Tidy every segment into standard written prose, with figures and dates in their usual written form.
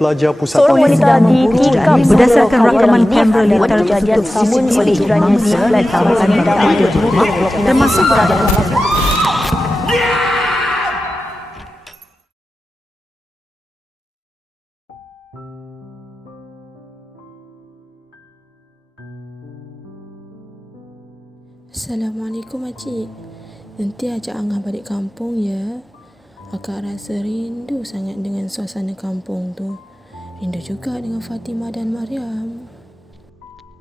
pelajar pusat Seorang wanita ditikam berdasarkan rakaman kamera litar kejadian tertutup samun oleh jirannya di sebelah kawasan yang berada di rumah termasuk Assalamualaikum Makcik. Nanti ajak Angah balik kampung ya. Akak rasa rindu sangat dengan suasana kampung tu. Rindu juga dengan Fatimah dan Mariam.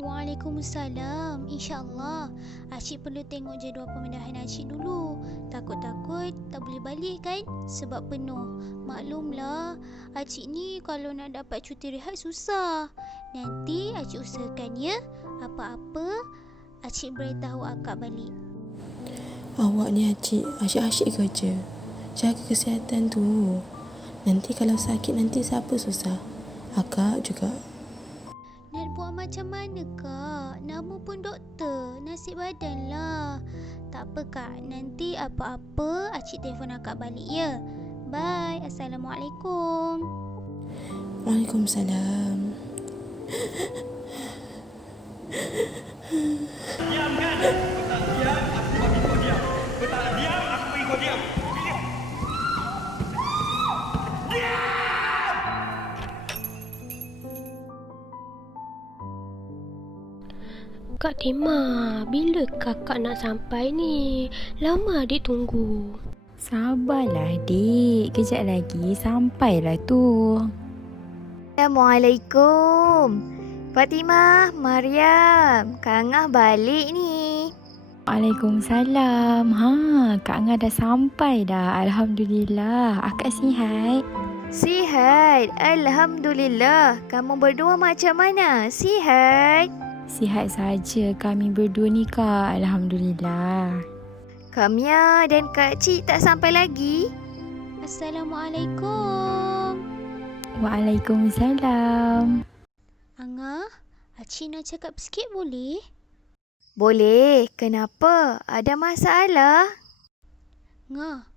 Waalaikumsalam. InsyaAllah. Acik perlu tengok jadual pemindahan Acik dulu. Takut-takut tak boleh balik kan? Sebab penuh. Maklumlah, Acik ni kalau nak dapat cuti rehat susah. Nanti Acik usahakan ya. Apa-apa, Acik beritahu akak balik. Awak ni Acik, asyik-asyik kerja. Jaga kesihatan tu. Nanti kalau sakit nanti siapa susah? Akak juga. Nak buat macam mana kak? Nama pun doktor. Nasib badan lah. Tak apa kak. Nanti apa-apa Acik telefon akak balik ya. Bye. Assalamualaikum. Waalaikumsalam. Diam kan? Betul diam, aku bagi kau diam. Betul diam, aku bagi kau diam. Kak Tima, bila kakak nak sampai ni? Lama adik tunggu. Sabarlah adik, kejap lagi sampailah tu. Assalamualaikum. Fatimah, Mariam, Kak Angah balik ni. Waalaikumsalam. Kak Angah dah sampai dah. Alhamdulillah. Akak sihat? Sihat, Alhamdulillah. Kamu berdua macam mana? Sihat? Sihat saja kami berdua ni Kak. Alhamdulillah. Kak Mia dan Kak Cik tak sampai lagi? Assalamualaikum. Waalaikumsalam. Angah, Acik nak cakap sikit boleh? Boleh. Kenapa? Ada masalah? Ngah,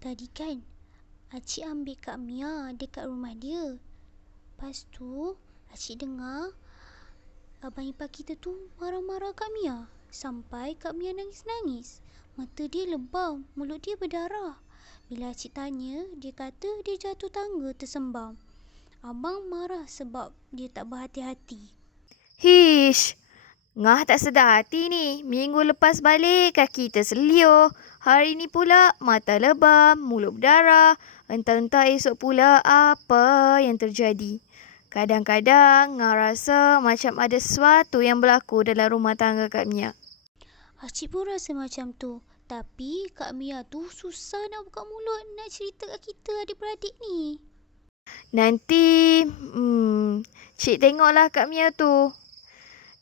tadi kan Acik ambil Kak Mia dekat rumah dia. Lepas tu, Acik dengar abang ipar kita tu marah-marah Kak Mia. Sampai Kak Mia nangis-nangis. Mata dia lebam, mulut dia berdarah. Bila Acik tanya, dia kata dia jatuh tangga tersembam. Abang marah sebab dia tak berhati-hati. Hish, Ngah tak sedar hati ni. Minggu lepas balik kaki terseliuh. Hari ni pula mata lebam, mulut berdarah. Entah-entah esok pula apa yang terjadi. Kadang-kadang Ngah rasa macam ada sesuatu yang berlaku dalam rumah tangga Kak Mia. Acik pun rasa macam tu. Tapi Kak Mia tu susah nak buka mulut nak cerita kat kita adik-beradik ni. Nanti, Cik tengoklah Kak Mia tu.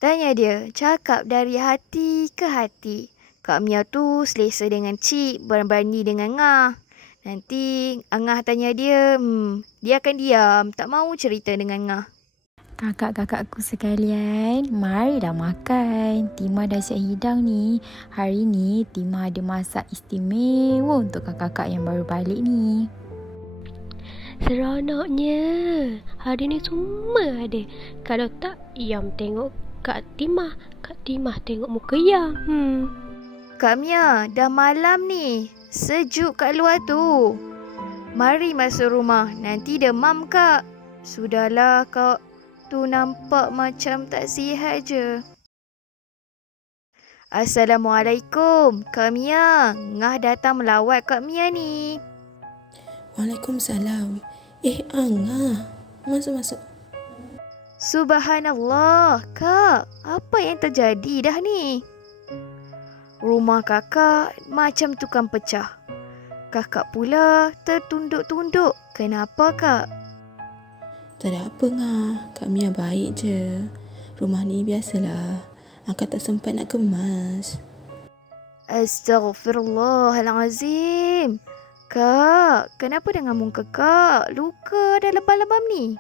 Tanya dia, cakap dari hati ke hati. Kak Mia tu selesa dengan Cik, berbanding dengan Ngah. Nanti Angah tanya dia, dia akan diam, tak mahu cerita dengan Ngah. Kakak-kakakku sekalian, marilah makan. Tima dah siap hidang ni. Hari ni Tima ada masak istimewa untuk kakak-kakak yang baru balik ni. Seronoknya. Hari ni semua ada. Kalau tak, Yam tengok Kak Timah. Kak Timah tengok muka Yam. Kak Mia, dah malam ni. Sejuk kat luar tu. Mari masuk rumah. Nanti demam Kak. Sudahlah kau tu nampak macam tak sihat je. Assalamualaikum. Kak Mia, Ngah datang melawat Kak Mia ni. Waalaikumsalam. Angah. Masuk. Subhanallah. Kak, apa yang terjadi dah ni? Rumah kakak macam tukang pecah. Kakak pula tertunduk-tunduk. Kenapa Kak? Tak ada apa Ngah. Kak Mia baik je. Rumah ni biasalah. Akak tak sempat nak kemas. Astaghfirullahalazim. Kak, kenapa dengan muka Kak? Luka ada lebam-lebam ni.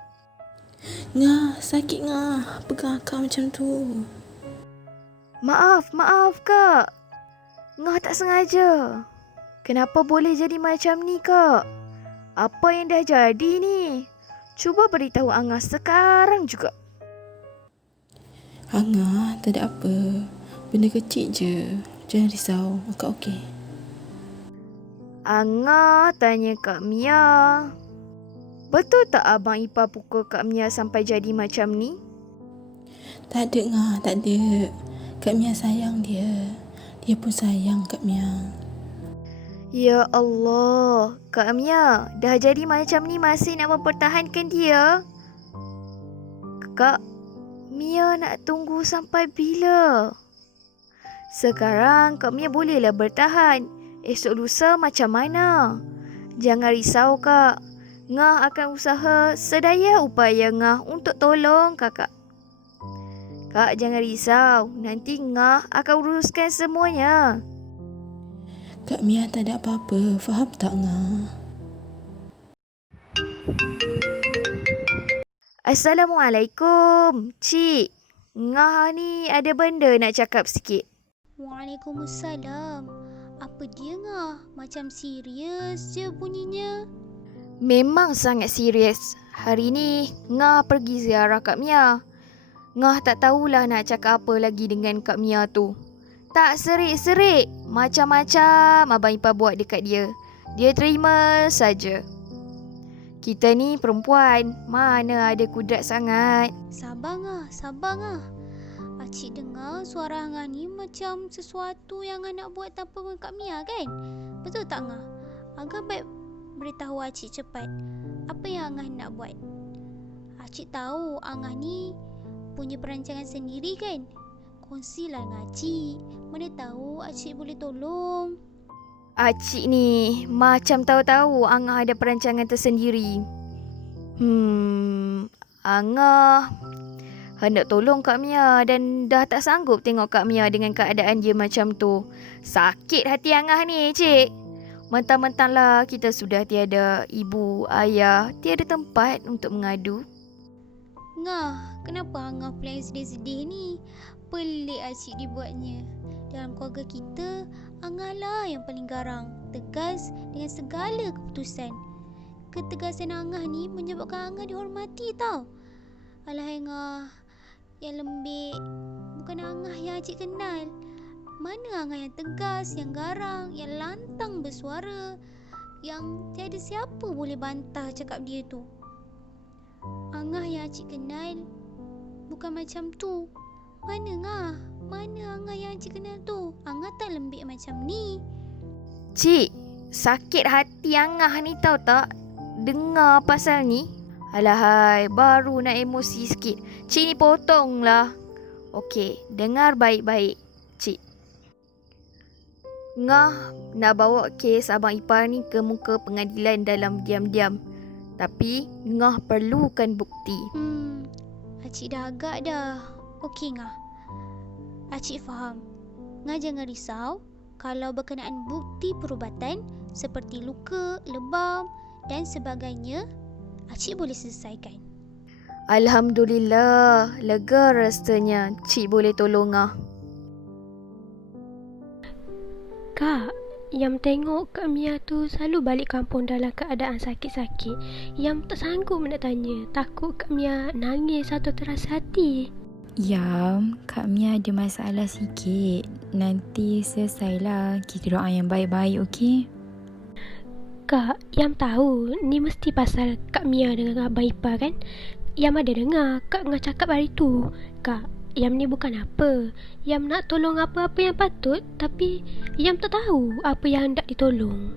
Ngah, sakit Ngah. Pegang akak macam tu. Maaf Kak. Ngah tak sengaja. Kenapa boleh jadi macam ni Kak? Apa yang dah jadi ni? Cuba beritahu Angah sekarang juga. Angah, tak ada apa. Benda kecil je. Jangan risau, akak okey. Angah tanya Kak Mia. Betul tak Abang Ipar pukul Kak Mia sampai jadi macam ni? Tak ada, Ngah, tak ada. Kak Mia sayang dia. Dia pun sayang Kak Mia. Ya Allah, Kak Mia dah jadi macam ni masih nak mempertahankan dia? Kak Mia nak tunggu sampai bila? Sekarang Kak Mia bolehlah bertahan. Esok lusa macam mana? Jangan risau Kak. Ngah akan usaha sedaya upaya Ngah untuk tolong Kakak. Kak jangan risau. Nanti Ngah akan uruskan semuanya. Kak Mia tak ada apa-apa. Faham tak, Ngah? Assalamualaikum, Cik. Ngah ni ada benda nak cakap sikit. Waalaikumsalam. Apa dia Ngah? Macam serius je bunyinya. Memang sangat serius. Hari ni Ngah pergi ziarah Kak Mia. Ngah tak tahulah nak cakap apa lagi dengan Kak Mia tu. Tak serik-serik. Macam-macam Abang Ipar buat dekat dia. Dia terima saja. Kita ni perempuan. Mana ada kudrat sangat. Sabar Ngah, sabar Ngah. Acik dengar suara Angah ni macam sesuatu yang Angah nak buat tanpa Kak Mia kan? Betul tak Angah? Angah baik beritahu Acik cepat. Apa yang Angah nak buat? Acik tahu Angah ni punya perancangan sendiri kan? Kongsilah dengan Acik. Mana tahu Acik boleh tolong. Acik ni macam tahu-tahu Angah ada perancangan tersendiri. Angah hendak tolong Kak Mia dan dah tak sanggup tengok Kak Mia dengan keadaan dia macam tu. Sakit hati Angah ni, Cik. Mentang-mentanglah kita sudah tiada ibu, ayah, tiada tempat untuk mengadu. Ngah, kenapa Angah pula yang sedih-sedih ni? Pelik Acik dibuatnya. Dalam keluarga kita, Angah lah yang paling garang, tegas dengan segala keputusan. Ketegasan Angah ni menyebabkan Angah dihormati tau. Alahai Angah yang lembik, bukan Angah yang Acik kenal. Mana Angah yang tegas, yang garang, yang lantang bersuara, yang tiada siapa boleh bantah cakap dia tu. Angah yang Acik kenal bukan macam tu. Mana Angah? Mana Angah yang Acik kenal tu? Angah tak lembik macam ni. Cik, sakit hati Angah ni tahu tak? Dengar pasal ni. Alahai, baru nak emosi sikit. Cik ni potonglah. Okey, dengar baik-baik, Cik. Ngah nak bawa kes Abang Ipar ni ke muka pengadilan dalam diam-diam. Tapi Ngah perlukan bukti. Acik dah agak dah. Okey Ngah. Acik faham. Ngah jangan risau. Kalau berkenaan bukti perubatan seperti luka, lebam dan sebagainya, Acik boleh selesaikan. Alhamdulillah, lega rasanya Cik boleh tolong Ngah. Kak, Yam tengok Kak Mia tu selalu balik kampung dalam keadaan sakit-sakit. Yam tak sanggup nak tanya. Takut Kak Mia nangis atau terasa hati. Yam, Kak Mia ada masalah sikit. Nanti selesailah. Kita doa yang baik-baik, okey? Kak, Yam tahu ni mesti pasal Kak Mia dengan Abang Ipar kan? Yam ada dengar Kak Ngah cakap hari tu. Kak, Yam ni bukan apa. Yam nak tolong apa-apa yang patut, tapi Yam tak tahu apa yang hendak ditolong.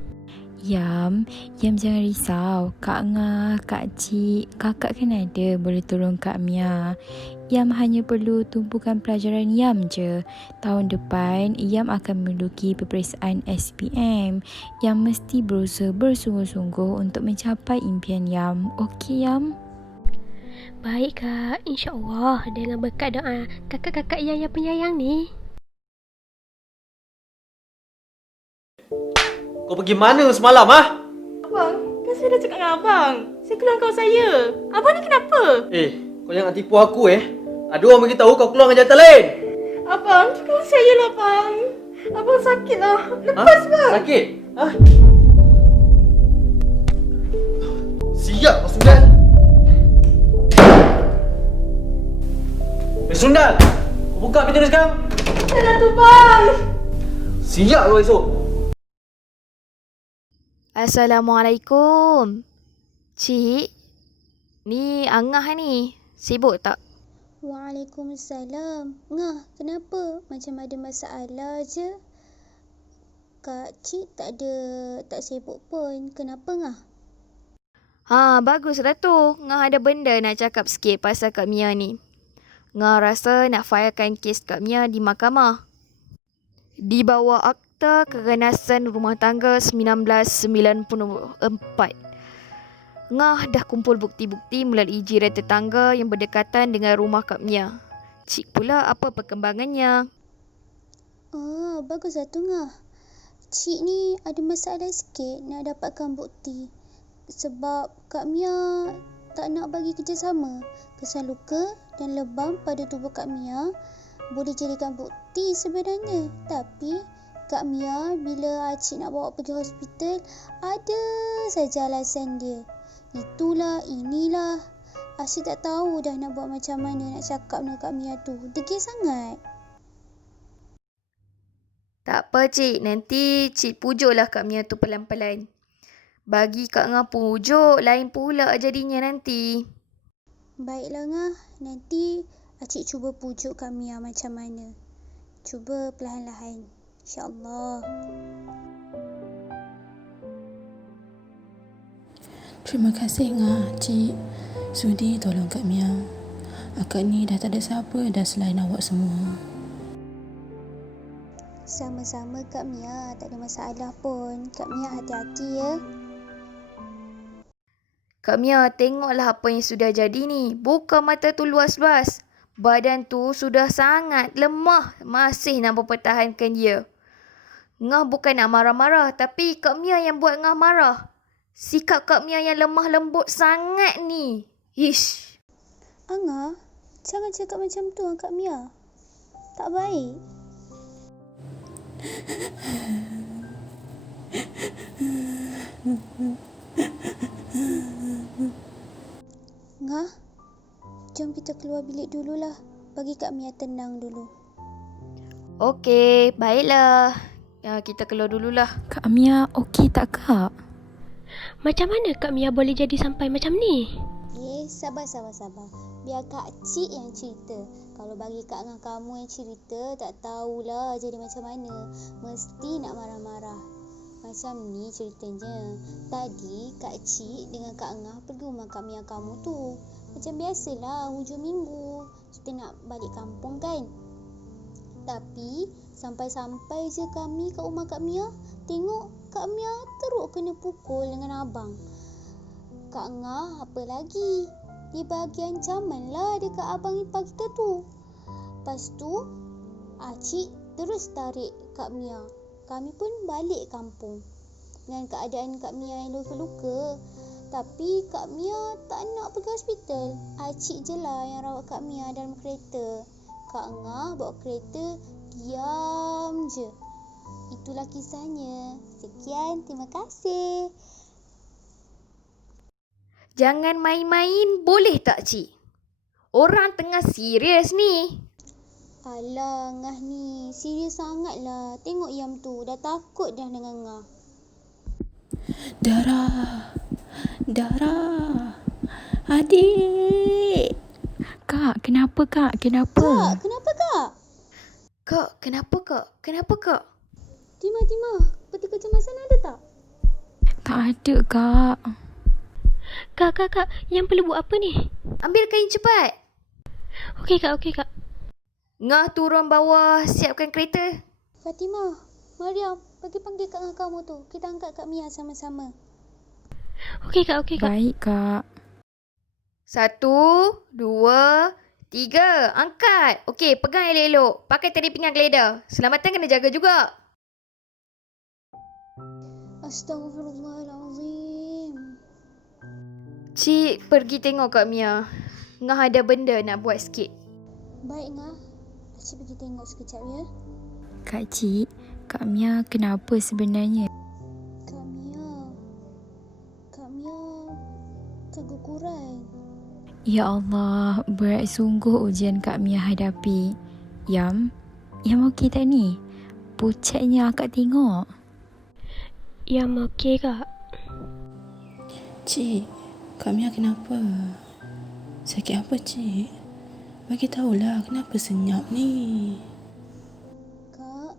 Yam jangan risau. Kak Ngah, Kak Cik, kakak kan ada boleh tolong Kak Mia. Yam hanya perlu tumpukan pelajaran Yam je. Tahun depan, Yam akan menduduki peperiksaan SPM. Yam mesti berusaha bersungguh-sungguh untuk mencapai impian Yam. Okey Yam? Baik Kak, insya-Allah dengan berkat doa kakak-kakak yang penyayang ni. Kau pergi mana semalam, ah? Abang, kan saya dah cakap dengan abang. Saya keluar kawan saya. Abang ni kenapa? Kau jangan tipu aku, Ada orang beritahu kau keluar dengan jantan lain. Abang, kawan saya lah, bang. Abang sakit lah. Lepas, bang. Sakit? Siap, Mas Sudan. Sundal! Buka pintu ni sekarang! Dah tu bang. Siap lu esok! Assalamualaikum. Cik, ni Angah ni. Sibuk tak? Waalaikumsalam. Ngah, kenapa? Macam ada masalah je. Kak Cik tak sibuk pun. Kenapa Ngah? Baguslah tu. Ngah ada benda nak cakap sikit pasal Kak Mia ni. Ngah rasa nak filekan kes Kak Mia di mahkamah. Di bawah Akta Keganasan Rumah Tangga 1994. Ngah dah kumpul bukti-bukti melalui jiran tetangga yang berdekatan dengan rumah Kak Mia. Cik pula apa perkembangannya? Baguslah tu Ngah. Cik ni ada masalah sikit nak dapatkan bukti. Sebab Kak Mia tak nak bagi kerjasama. Kesan luka dan lebam pada tubuh Kak Mia boleh jadikan bukti sebenarnya. Tapi Kak Mia bila Cik nak bawa pergi hospital, ada saja alasan dia. Itulah, inilah. Asyik tak tahu dah nak buat macam mana nak cakap dengan Kak Mia tu. Degil sangat. Tak apa Cik, nanti Cik pujuklah Kak Mia tu pelan-pelan. Bagi Kak Ngah pujuk, lain pula jadinya nanti. Baiklah Ngah, nanti Acik cuba pujuk Kak Mia macam mana. Cuba perlahan-lahan. InsyaAllah. Terima kasih Ngah, Cik. Sudi tolong Kak Mia. Akak ni dah tak ada siapa dah selain awak semua. Sama-sama Kak Mia, tak ada masalah pun. Kak Mia hati-hati ya. Kak Mia, tengoklah apa yang sudah jadi ni. Buka mata tu luas-luas. Badan tu sudah sangat lemah. Masih nak mempertahankan dia. Ngah bukan nak marah-marah, tapi Kak Mia yang buat Ngah marah. Sikap Kak Mia yang lemah lembut sangat ni. Ish. Angah, jangan cakap macam tu Kak Mia. Tak baik. Ngah, jom kita keluar bilik dululah. Bagi Kak Mia tenang dulu. Okey, baiklah. Kita keluar dululah. Kak Mia okey tak Kak? Macam mana Kak Mia boleh jadi sampai macam ni? Sabar. Biar Kak Cik yang cerita. Kalau bagi Kak Ngah kamu yang cerita, tak tahulah jadi macam mana. Mesti nak marah-marah. Macam ni ceritanya. Tadi Kak Cik dengan Kak Ngah pergi rumah Kak Mia kamu tu. Macam biasalah hujung minggu. Kita nak balik kampung kan? Tapi sampai-sampai je kami kat rumah Kak Mia, tengok Kak Mia teruk kena pukul dengan abang. Kak Ngah apa lagi? Dia bagi ancaman lah dekat abang ipar kita tu. Lepas tu, Acik terus tarik Kak Mia. Kami pun balik kampung. Dengan keadaan Kak Mia yang luka-luka. Tapi Kak Mia tak nak pergi hospital. Acik je lah yang rawat Kak Mia dalam kereta. Kak Ngah bawa kereta, diam je. Itulah kisahnya. Sekian, terima kasih. Jangan main-main, boleh tak Cik? Orang tengah serius ni. Alah, Ngah ni. Serius sangat lah. Tengok Yam tu. Dah takut dah dengan Ngah. Dara. Adik. Kak, kenapa Kak? Kenapa? Kak, kenapa Kak? Kak, kenapa Kak? Timah. Peti kecemasan ada tak? Tak ada Kak. Kak, yang perlu buat apa ni? Ambil kain cepat. Okey Kak. Ngah turun bawah, siapkan kereta. Fatimah, Mariam, pergi panggil Kak Ngah kamu tu. Kita angkat Kak Mia sama-sama. Okey Kak. Baik Kak. 1, 2, 3. Angkat. Okey, pegang elok-elok. Pakai tali pinggang geledah. Selamatan kena jaga juga. Astaghfirullahalazim. Cik pergi tengok Kak Mia. Ngah ada benda nak buat sikit. Baik Ngah. Acik pergi tengok sekejap ya. Kak Cik, Kak Mia kenapa sebenarnya? Kak Mia keguguran. Ya Allah, berat sungguh ujian Kak Mia hadapi. Yam okey tak ni? Pucatnya akak tengok. Yam okey kak? Cik, Kak Mia kenapa? Sakit apa cik? Bagi tahulah kenapa senyap ni. Kak,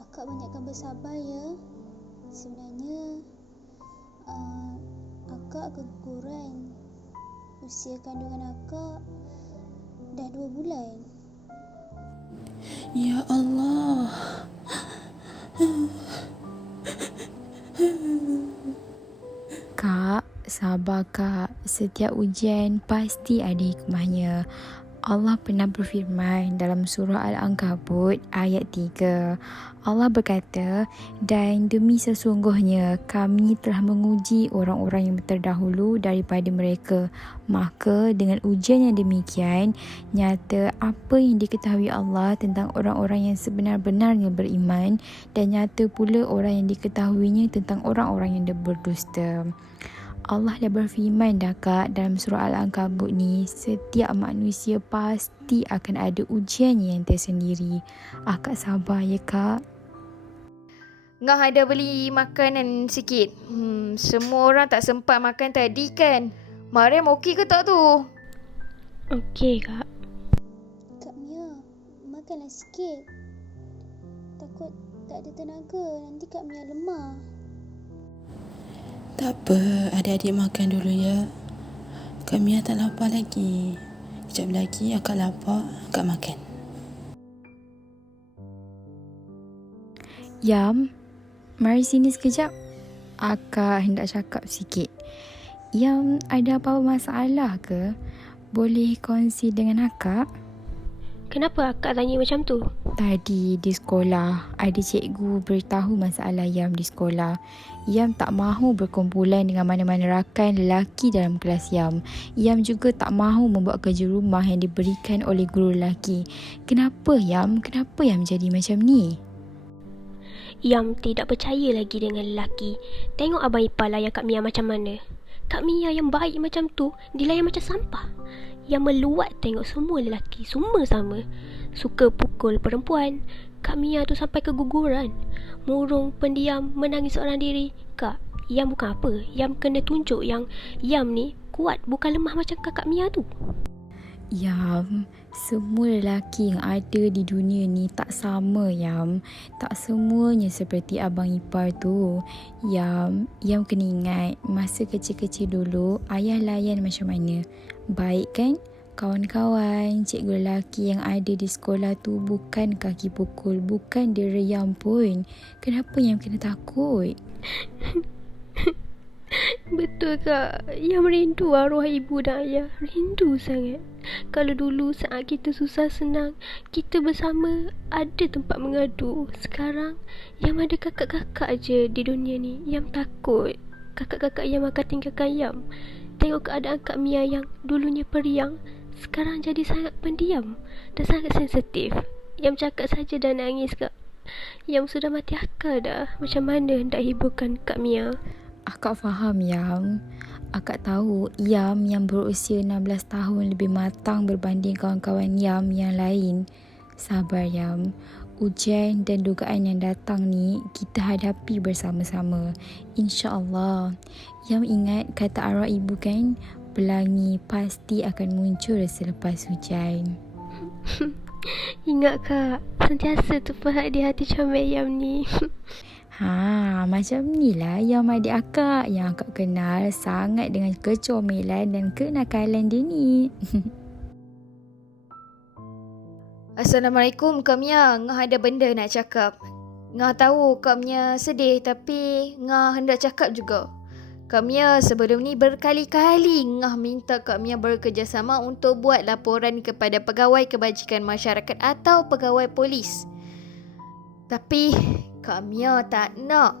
akak banyakkan bersabar ya. Sebenarnya, akak keguguran. Usia kandungan akak dah 2 bulan. Ya Allah. Kak, sabar Kak. Setiap ujian pasti ada hikmahnya. Allah pernah berfirman dalam surah Al-Ankabut ayat 3. Allah berkata, dan demi sesungguhnya kami telah menguji orang-orang yang terdahulu daripada mereka. Maka dengan ujian yang demikian, nyata apa yang diketahui Allah tentang orang-orang yang sebenar-benarnya beriman dan nyata pula orang yang diketahuinya tentang orang-orang yang berdusta. Allah dah berfirman dah Kak dalam surah Al-Ankabut ni, setiap manusia pasti akan ada ujiannya yang tersendiri. Akak sabar ya Kak. Ngah ada beli makanan sikit. Semua orang tak sempat makan tadi kan. Mariam okey ke tak tu? Okey kak. Kak Mia, makanlah sikit. Takut tak ada tenaga, nanti Kak Mia lemah. Tak apa, adik-adik makan dulu ya. Kak Mia tak lapar lagi. Sekejap lagi akak lapar, akak makan. Yam, mari sini sekejap. Akak hendak cakap sikit. Yam, ada apa-apa masalah ke? Boleh kongsi dengan akak? Kenapa akak tanya macam tu? Tadi di sekolah, ada cikgu beritahu masalah Yam di sekolah. Yam tak mahu berkumpulan dengan mana-mana rakan lelaki dalam kelas Yam. Yam juga tak mahu membuat kerja rumah yang diberikan oleh guru lelaki. Kenapa Yam? Kenapa Yam jadi macam ni? Yam tidak percaya lagi dengan lelaki. Tengok Abang Ipar layan Kak Mia macam mana. Kak Mia yang baik macam tu dilayan macam sampah. Yang meluat tengok semua lelaki semua sama. Suka pukul perempuan. Kak Mia tu sampai keguguran. Murung, pendiam, menangis seorang diri. Kak, Yam bukan apa. Yam kena tunjuk yang Yam ni kuat, bukan lemah macam kakak Mia tu. Yam, semua lelaki yang ada di dunia ni tak sama Yam. Tak semuanya seperti Abang Ipar tu. Yam kena ingat masa kecil-kecil dulu ayah layan macam mana. Baik kan? Kawan-kawan, cikgu lelaki yang ada di sekolah tu bukan kaki pukul, bukan dia reyam pun. Kenapa Yam kena takut? Betul kak. Yang rindu arwah ibu dan ayah. Rindu sangat. Kalau dulu saat kita susah senang, kita bersama ada tempat mengadu. Sekarang yang ada kakak-kakak je di dunia ni. Yang takut kakak-kakak yang akan tinggalkan Yam. Tengok keadaan Kak Mia yang dulunya periang, sekarang jadi sangat pendiam dan sangat sensitif. Yam cakap saja dah nangis kak. Yam sudah mati akal dah. Macam mana hendak hiburkan Kak Mia? Akak faham Yam. Akak tahu Yam yang berusia 16 tahun lebih matang berbanding kawan-kawan Yam yang lain. Sabar Yam. Ujian dan dugaan yang datang ni kita hadapi bersama-sama. InsyaAllah. Yam ingat kata arwah ibu kan, pelangi pasti akan muncul selepas hujan. Ingat kak, sentiasa terpahat di hati comel Yam ni. Macam ni lah Yam adik akak yang akak kenal sangat dengan kecomelan dan kenakalan dia ni. Assalamualaikum Kak Mia. Ngah ada benda nak cakap. Ngah tahu Kak Mia sedih tapi Ngah hendak cakap juga. Kak Mia sebelum ni berkali-kali Ngah minta Kak Mia bekerjasama untuk buat laporan kepada pegawai kebajikan masyarakat atau pegawai polis. Tapi Kak Mia tak nak.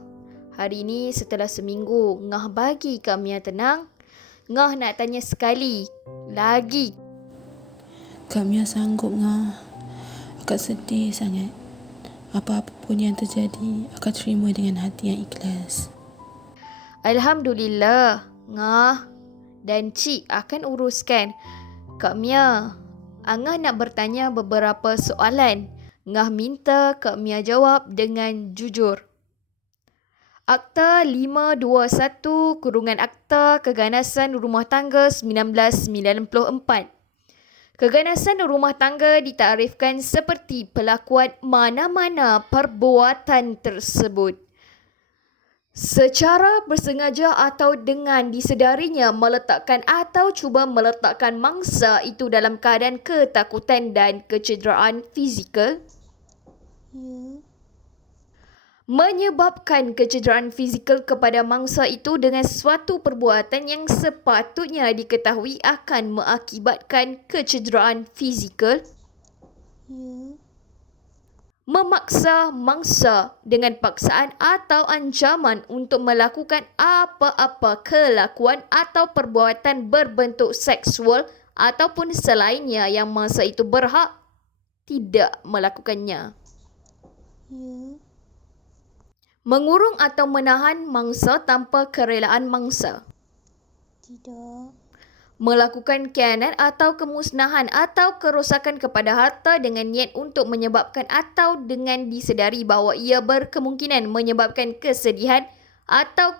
Hari ni setelah seminggu Ngah bagi Kak Mia tenang, Ngah nak tanya sekali lagi. Kak Mia sanggup Ngah. Akak sedih sangat. Apa-apa pun yang terjadi, akak terima dengan hati yang ikhlas. Alhamdulillah, Ngah dan Cik akan uruskan. Kak Mia, Angah nak bertanya beberapa soalan. Ngah minta Kak Mia jawab dengan jujur. Akta 521 Akta Keganasan Rumah Tangga 1994. Keganasan rumah tangga ditarifkan seperti pelakuan mana-mana perbuatan tersebut secara bersengaja atau dengan disedarinya meletakkan atau cuba meletakkan mangsa itu dalam keadaan ketakutan dan kecederaan fizikal, menyebabkan kecederaan fizikal kepada mangsa itu dengan suatu perbuatan yang sepatutnya diketahui akan mengakibatkan kecederaan fizikal, memaksa mangsa dengan paksaan atau ancaman untuk melakukan apa-apa kelakuan atau perbuatan berbentuk seksual ataupun selainnya yang mangsa itu berhak tidak melakukannya. Mengurung atau menahan mangsa tanpa kerelaan mangsa. Tidak. Melakukan khianat atau kemusnahan atau kerosakan kepada harta dengan niat untuk menyebabkan atau dengan disedari bahawa ia berkemungkinan menyebabkan kesedihan atau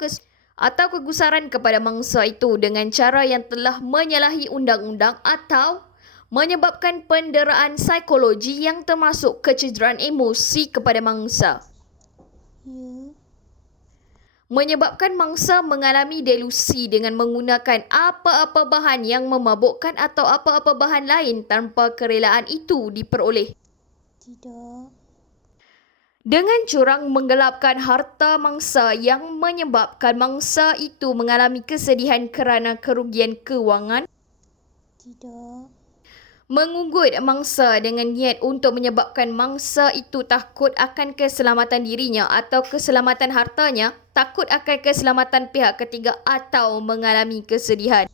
kegusaran kepada mangsa itu dengan cara yang telah menyalahi undang-undang atau menyebabkan penderaan psikologi yang termasuk kecederaan emosi kepada mangsa. Menyebabkan mangsa mengalami delusi dengan menggunakan apa-apa bahan yang memabukkan atau apa-apa bahan lain tanpa kerelaan itu diperoleh. Tidak. Dengan curang menggelapkan harta mangsa yang menyebabkan mangsa itu mengalami kesedihan kerana kerugian kewangan. Tidak. Mengunggut mangsa dengan niat untuk menyebabkan mangsa itu takut akan keselamatan dirinya atau keselamatan hartanya, takut akan keselamatan pihak ketiga atau mengalami kesedihan.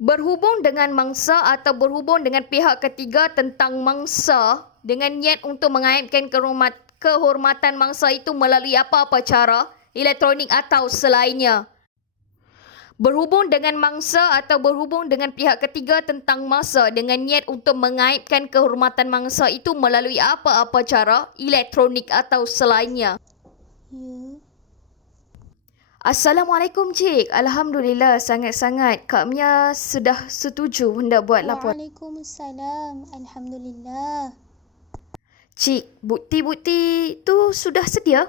Berhubung dengan mangsa atau berhubung dengan pihak ketiga tentang mangsa dengan niat untuk mengaibkan kehormatan mangsa itu melalui apa-apa cara, elektronik atau selainnya. Berhubung dengan mangsa atau berhubung dengan pihak ketiga tentang mangsa dengan niat untuk mengaibkan kehormatan mangsa itu melalui apa-apa cara, elektronik atau selainnya. Assalamualaikum Cik. Alhamdulillah sangat-sangat. Kak Mia sudah setuju hendak buat laporan. Waalaikumsalam. Alhamdulillah. Cik, bukti-bukti tu sudah sedia?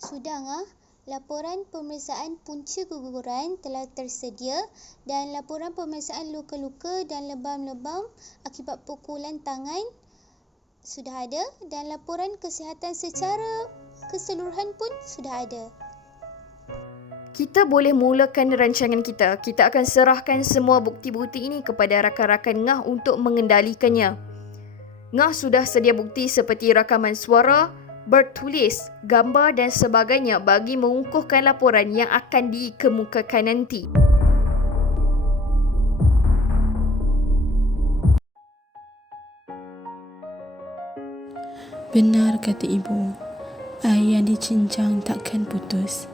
Sudah ngah. Laporan pemeriksaan punca keguguran telah tersedia dan laporan pemeriksaan luka-luka dan lebam-lebam akibat pukulan tangan sudah ada dan laporan kesihatan secara keseluruhan pun sudah ada. Kita boleh mulakan rancangan kita. Kita akan serahkan semua bukti-bukti ini kepada rakan-rakan Ngah untuk mengendalikannya. Ngah sudah sedia bukti seperti rakaman suara, bertulis, gambar dan sebagainya bagi mengukuhkan laporan yang akan dikemukakan nanti. Benar kata ibu, air yang dicincang takkan putus.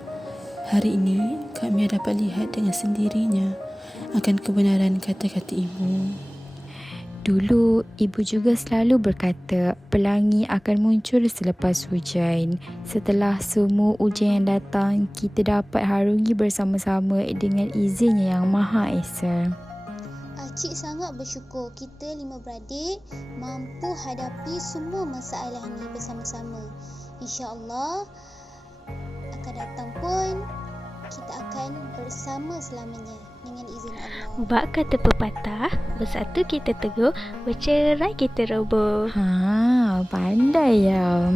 Hari ini, Kak Mia dapat lihat dengan sendirinya akan kebenaran kata-kata ibu. Dulu, ibu juga selalu berkata pelangi akan muncul selepas hujan. Setelah semua hujan yang datang, kita dapat harungi bersama-sama dengan izinnya yang Maha Esa. Cik sangat bersyukur kita 5 beradik mampu hadapi semua masalah ini bersama-sama. InsyaAllah akan datang pun kita akan bersama selamanya dengan izin Allah. Bak kata pepatah, bersatu kita teguh, bercerai kita roboh. Pandai ya.